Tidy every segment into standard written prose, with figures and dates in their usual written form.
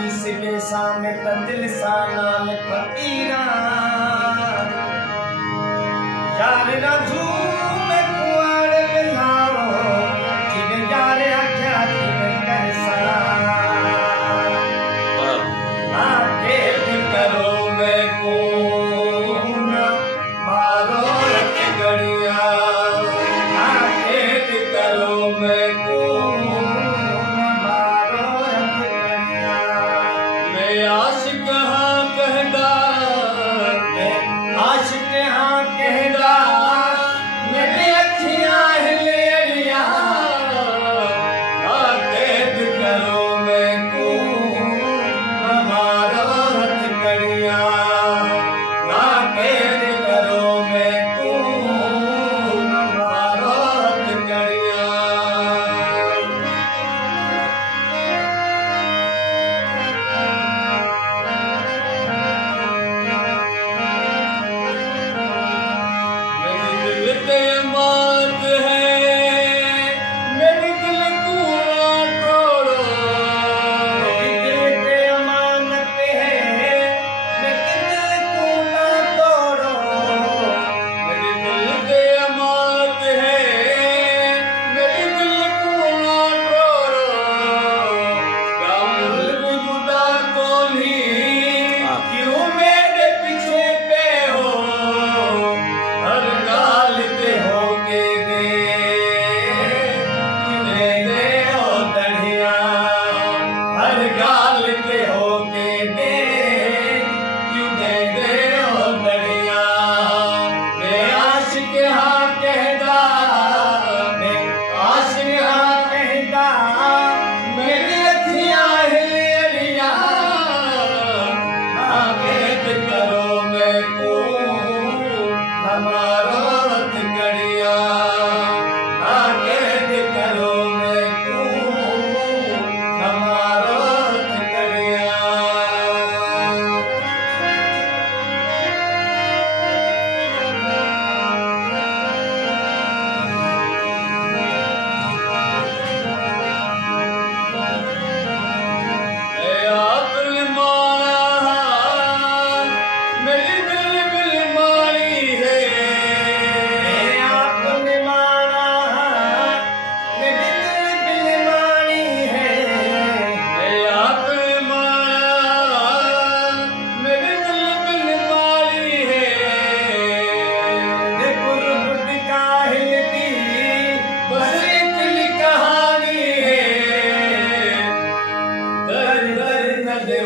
सिले सामे दिल सा नाल फकीरा यार ना झूम कुआर मिलाओ जिन यार आख्या जिन करसा आके करो मैं को ना मारो रख गड़िया आके करो मैं को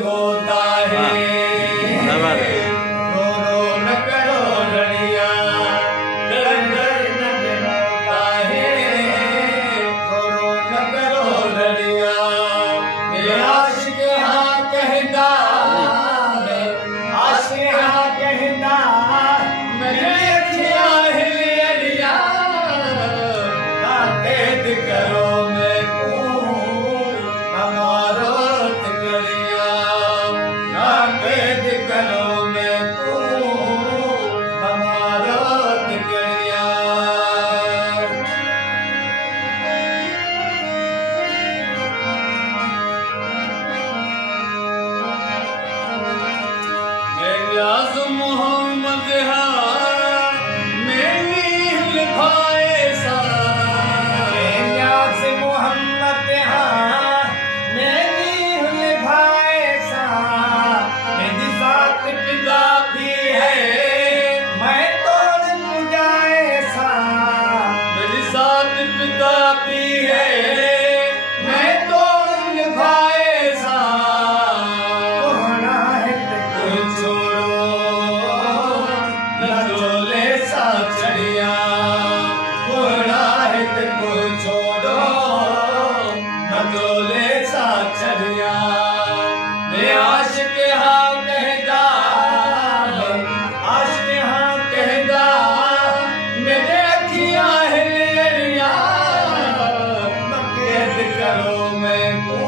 होता है रो रो न करो लड़िया दर दर न होता है रो रो न करो लड़िया मेरे आशिक हाँ कहता आशिक हाँ कहता मेरी अखियाँ हिलिया कैद करो मैं को हमारा मोहम्मद मेरी भाई सा मोहम्मद मेरी भाई सा मेरी साथ पिता भी है मैं तोड़ पुजाए सा मेरी साथ पिता भी है मैं तोड़ भाई सा करो मैं